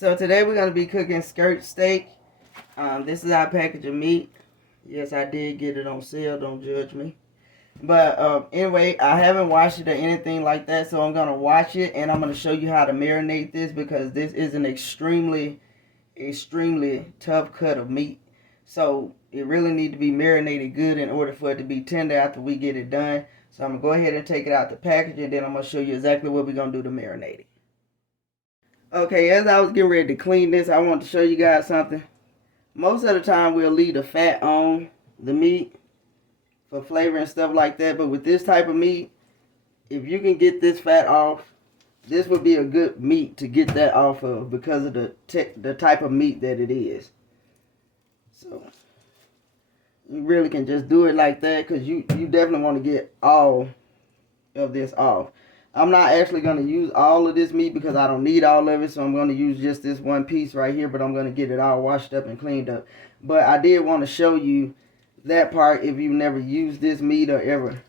So today we're going to be cooking skirt steak. This is our package of meat. Yes, I did get it on sale. Don't judge me. But anyway, I haven't washed it or anything like that, so I'm going to wash it, and I'm going to show you how to marinate this because this is an extremely tough cut of meat. So it really needs to be marinated good in order for it to be tender after we get it done. So I'm going to go ahead and take it out the package, and then I'm going to show you exactly what we're going to do to marinate it. Okay, as I was getting ready to clean this, I want to show you guys something. Most of the time, we'll leave the fat on the meat for flavor and stuff like that. But with this type of meat, if you can get this fat off, this would be a good meat to get that off of because of the type of meat that it is. So you really can just do it like that because you definitely want to get all of this off. I'm not actually going to use all of this meat because I don't need all of it, so I'm going to use just this one piece right here, but I'm going to get it all washed up and cleaned up. But I did want to show you that part if you've never used this meat or ever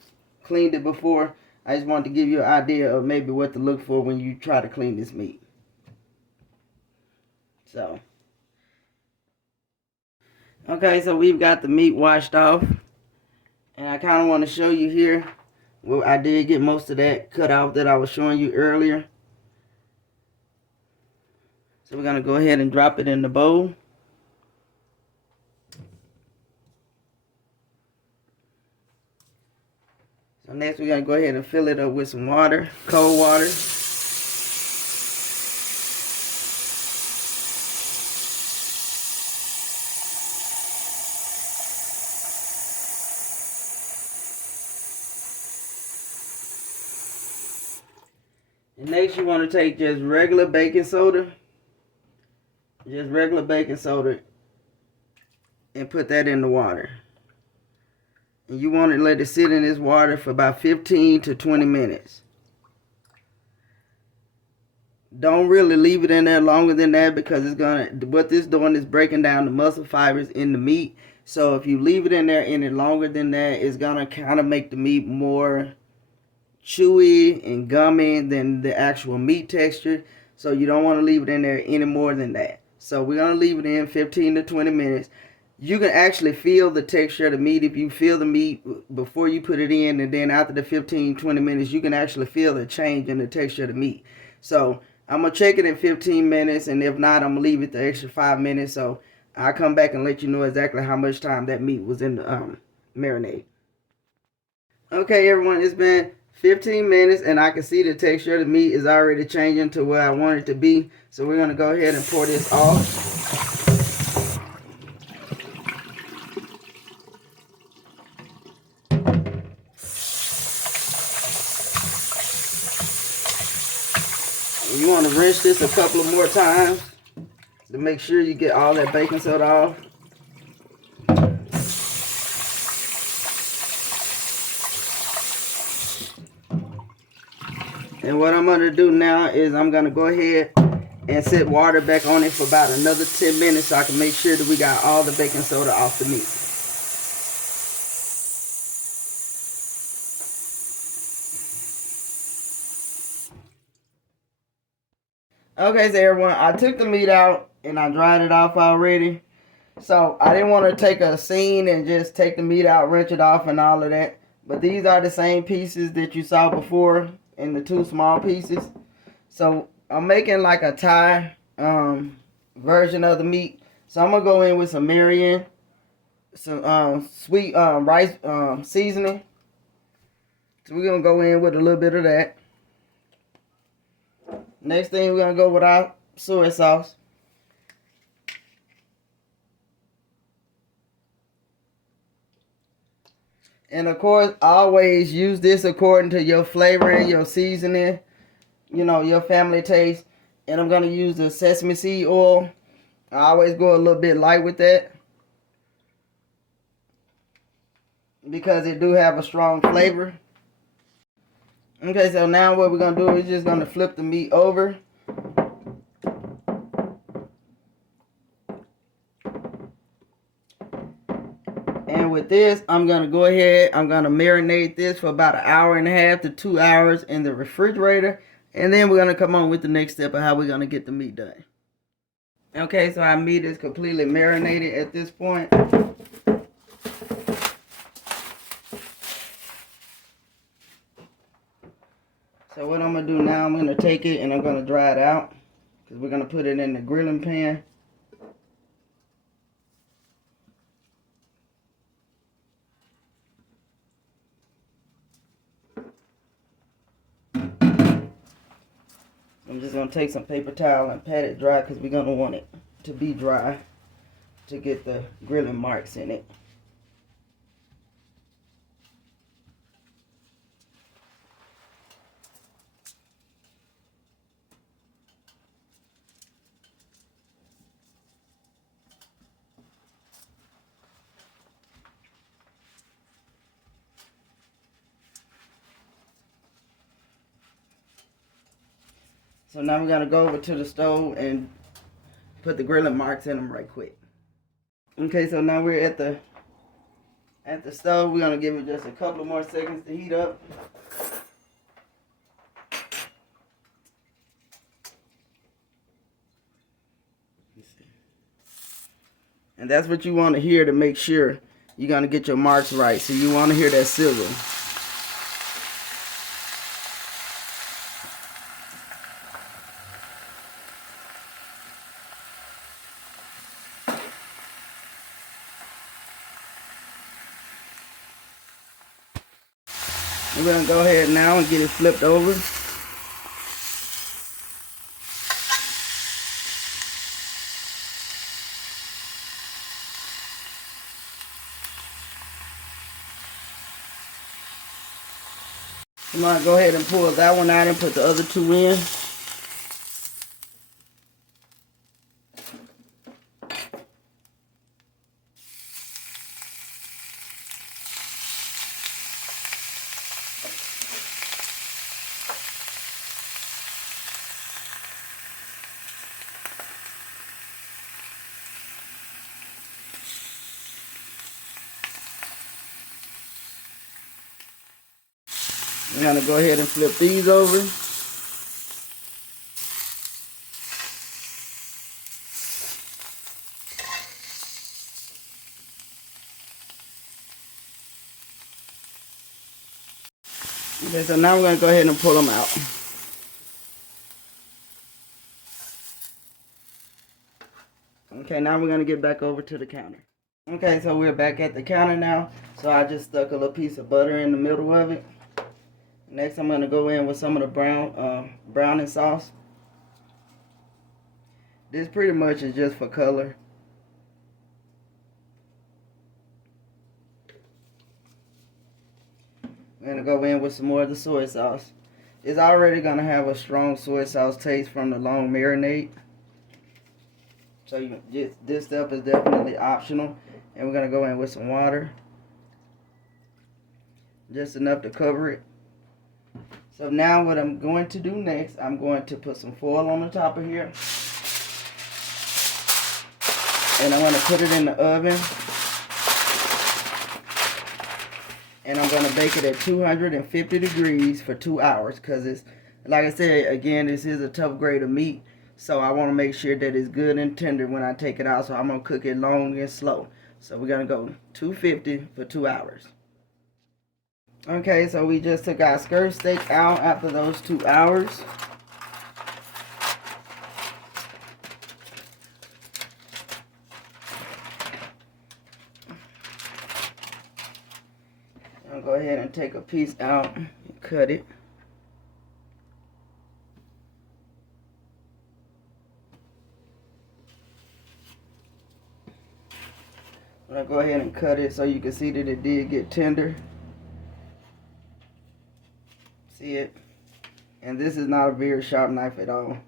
cleaned it before. I just wanted to give you an idea of maybe what to look for when you try to clean this meat. So, okay, so we've got the meat washed off, and I kind of want to show you here. Well, I did get most of that cut off that I was showing you earlier. So we're going to go ahead and drop it in the bowl. So next we're going to go ahead and fill it up with some water, cold water. And next you want to take just regular baking soda. Just regular baking soda. And put that in the water. And you want to let it sit in this water for about 15 to 20 minutes. Don't really leave it in there longer than that because what this doing is breaking down the muscle fibers in the meat. So if you leave it in there any longer than that, it's going to kind of make the meat more chewy and gummy than the actual meat texture. So you don't want to leave it in there any more than that. So we're going to leave it in 15 to 20 minutes. You can actually feel the texture of the meat. If you feel the meat before you put it in, and then after the 15-20 minutes, you can actually feel the change in the texture of the meat. So I'm going to check it in 15 minutes, and if not, I'm going to leave it the extra 5 minutes. So I'll come back and let you know exactly how much time that meat was in the marinade. Okay, everyone, it's been 15 minutes, and I can see the texture of the meat is already changing to where I want it to be. So we're going to go ahead and pour this off. You want to rinse this a couple of more times to make sure you get all that baking soda off. And what I'm going to do now is I'm going to go ahead and set water back on it for about another 10 minutes so I can make sure that we got all the baking soda off the meat. Okay, so everyone, I took the meat out and I dried it off already. So I didn't want to take a scene and just take the meat out, rinse it off and all of that. But these are the same pieces that you saw before in the two small pieces. So I'm making like a Thai version of the meat. So I'm going to go in with some Marion, some sweet rice seasoning. So we're going to go in with a little bit of that. Next thing, we're going to go with our soy sauce. And of course, always use this according to your flavoring, your seasoning, you know, your family taste. And I'm going to use the sesame seed oil. I always go a little bit light with that because it do have a strong flavor. Okay, so now what we're going to do is just going to flip the meat over. And with this, I'm going to go ahead, I'm going to marinate this for about an hour and a half to 2 hours in the refrigerator. And then we're going to come on with the next step of how we're going to get the meat done. Okay, so our meat is completely marinated at this point. So what I'm going to do now, I'm going to take it and I'm going to dry it out. Because we're going to put it in the grilling pan. I'm just going to take some paper towel and pat it dry because we're going to want it to be dry to get the grilling marks in it. So now we're going to go over to the stove and put the grilling marks in them right quick. Okay, so now we're at the stove. We're going to give it just a couple of more seconds to heat up. And that's what you want to hear to make sure you're going to get your marks right. So you want to hear that sizzle. We're going to go ahead now and get it flipped over. I'm going to go ahead and pull that one out and put the other two in. I'm going to go ahead and flip these over. Okay, so now we're going to go ahead and pull them out. Okay, now we're going to get back over to the counter. Okay, so we're back at the counter now. So I just stuck a little piece of butter in the middle of it. Next, I'm going to go in with some of the browning sauce. This pretty much is just for color. I'm going to go in with some more of the soy sauce. It's already going to have a strong soy sauce taste from the long marinade. So this stuff is definitely optional. And we're going to go in with some water. Just enough to cover it. So now what I'm going to do next, I'm going to put some foil on the top of here. And I'm going to put it in the oven. And I'm going to bake it at 250 degrees for 2 hours. Because it's, like I said, again, this is a tough grade of meat. So I want to make sure that it's good and tender when I take it out. So I'm going to cook it long and slow. So we're going to go 250 for 2 hours. Okay, so we just took our skirt steak out after those 2 hours. I'll go ahead and take a piece out and cut it. I'm going to go ahead and cut it so you can see that it did get tender. See it? And this is not a very sharp knife at all.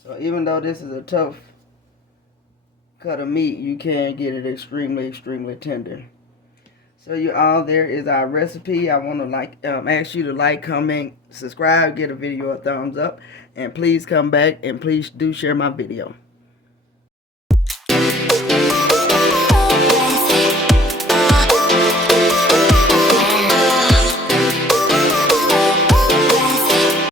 So even though this is a tough cut of meat, you can get it extremely tender. So you all, there is our recipe. I want to ask you to like, comment, subscribe, give the video a thumbs up, and please come back and please do share my video.